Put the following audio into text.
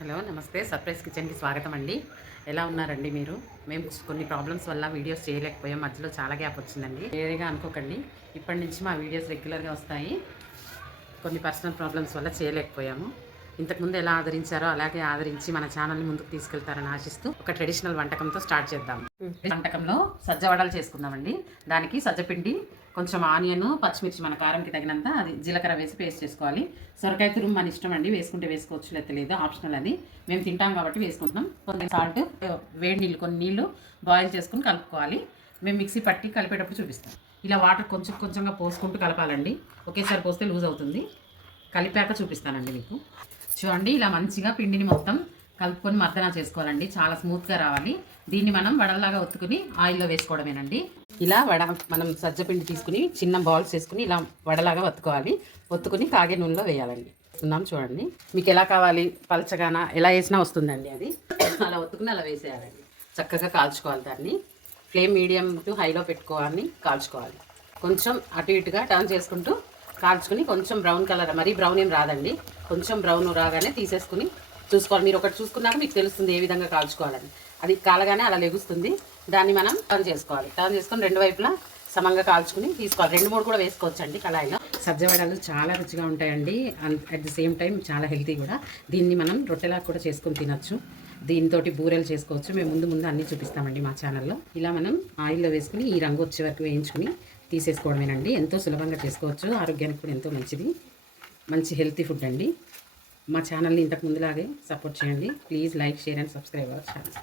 Hello నమస్తే surprise కిచెన్కి స్వాగతం అండి. ఎలా ఉన్నారండి మీరు? మేము కొన్ని ప్రాబ్లమ్స్ వల్ల వీడియోస్ చేయలేకపోయాం. మధ్యలో చాలా గ్యాప్ వచ్చిందండి. వేరేగా అనుకోకండి. ఇప్పటి నుంచి మా వీడియోస్ రెగ్యులర్గా వస్తాయి. కొన్ని పర్సనల్ ప్రాబ్లమ్స్ వల్ల చేయలేకపోయాము. ఇంతకుముందు ఎలా ఆదరించారో అలాగే ఆదరించి మన ఛానల్ని ముందుకు తీసుకెళ్తారని ఆశిస్తూ ఒక ట్రెడిషనల్ వంటకంతో స్టార్ట్ చేద్దాం. వంటకంలో సజ్జ వడలు చేసుకుందామండి. దానికి సజ్జపిండి, కొంచెం ఆనియన్, పచ్చిమిర్చి మన కారంకి తగినంత, అది జీలకర్ర వేసి పేస్ట్ చేసుకోవాలి. సొరకాయ తురుము మన ఇష్టం అండి, వేసుకుంటే వేసుకోవచ్చు లేకపోతే లేదు, ఆప్షనల్ అది. మేము తింటాం కాబట్టి వేసుకుంటున్నాం. కొంచెం సాల్ట్, వేడి నీళ్ళు, కొన్ని నీళ్ళు బాయిల్ చేసుకుని కలుపుకోవాలి. మేము మిక్సీ పట్టి కలిపేటప్పుడు చూపిస్తాం. ఇలా వాటర్ కొంచెం కొంచెంగా పోసుకుంటూ కలపాలండి. ఒకేసారి పోస్తే లూజ్ అవుతుంది. కలిపాక చూపిస్తానండి మీకు. చూడండి, ఇలా మంచిగా పిండిని మొత్తం కలుపుకొని మర్దన చేసుకోవాలండి. చాలా స్మూత్గా రావాలి. దీన్ని మనం వడల్లాగా ఒత్తుకుని ఆయిల్లో వేసుకోవడమేనండి. ఇలా మనం సజ్జపిండి తీసుకుని చిన్న బాల్స్ వేసుకుని ఇలా వడలాగా ఒత్తుకోవాలి. ఒత్తుకుని కాగే నూనెలో వేయాలండి. వస్తున్నాం చూడండి. మీకు ఎలా కావాలి, పలచగానా, ఎలా వేసినా వస్తుందండి అది. అలా ఒత్తుకుని అలా వేసేయాలండి. చక్కగా కాల్చుకోవాలి. దాన్ని ఫ్లేమ్ మీడియం టు హైలో పెట్టుకోవాలి. కాల్చుకోవాలి. కొంచెం అటు ఇటుగా టర్న్ చేసుకుంటూ కాల్చుకుని కొంచెం బ్రౌన్ కలర్, మరీ బ్రౌన్ ఏం రాదండి, కొంచెం బ్రౌన్ రాగానే తీసేసుకుని చూసుకోవాలి. మీరు ఒకటి చూసుకున్నాక మీకు తెలుస్తుంది ఏ విధంగా కాల్చుకోవాలని. అది కాలగానే అలా లెగుస్తుంది. దాన్ని మనం టర్న్ చేసుకోవాలి. టర్న్ చేసుకొని రెండు వైపులా సమంగా కాల్చుకుని తీసుకోవాలి. 2-3 కూడా వేసుకోవచ్చండి కళాయిలో. సజ్జవడలు చాలా రుచిగా ఉంటాయండి. అట్ ది సేమ్ టైం చాలా హెల్తీ కూడా. దీన్ని మనం రొట్టెలా కూడా చేసుకొని తినచ్చు. దీంతో బూరెలు చేసుకోవచ్చు. మేము ముందు అన్నీ చూపిస్తామండి మా ఛానల్లో. ఇలా మనం ఆయిల్లో వేసుకుని ఈ రంగు వచ్చే వరకు వేయించుకుని తీసేసుకోవడమేనండి. ఎంతో సులభంగా చేసుకోవచ్చు. ఆరోగ్యానికి కూడా ఎంతో మంచిది. మంచి హెల్తీ ఫుడ్ అండి. మా ఛానల్ని ఇంతకు ముందులాగే సపోర్ట్ చేయండి. Please like, share and subscribe our channel.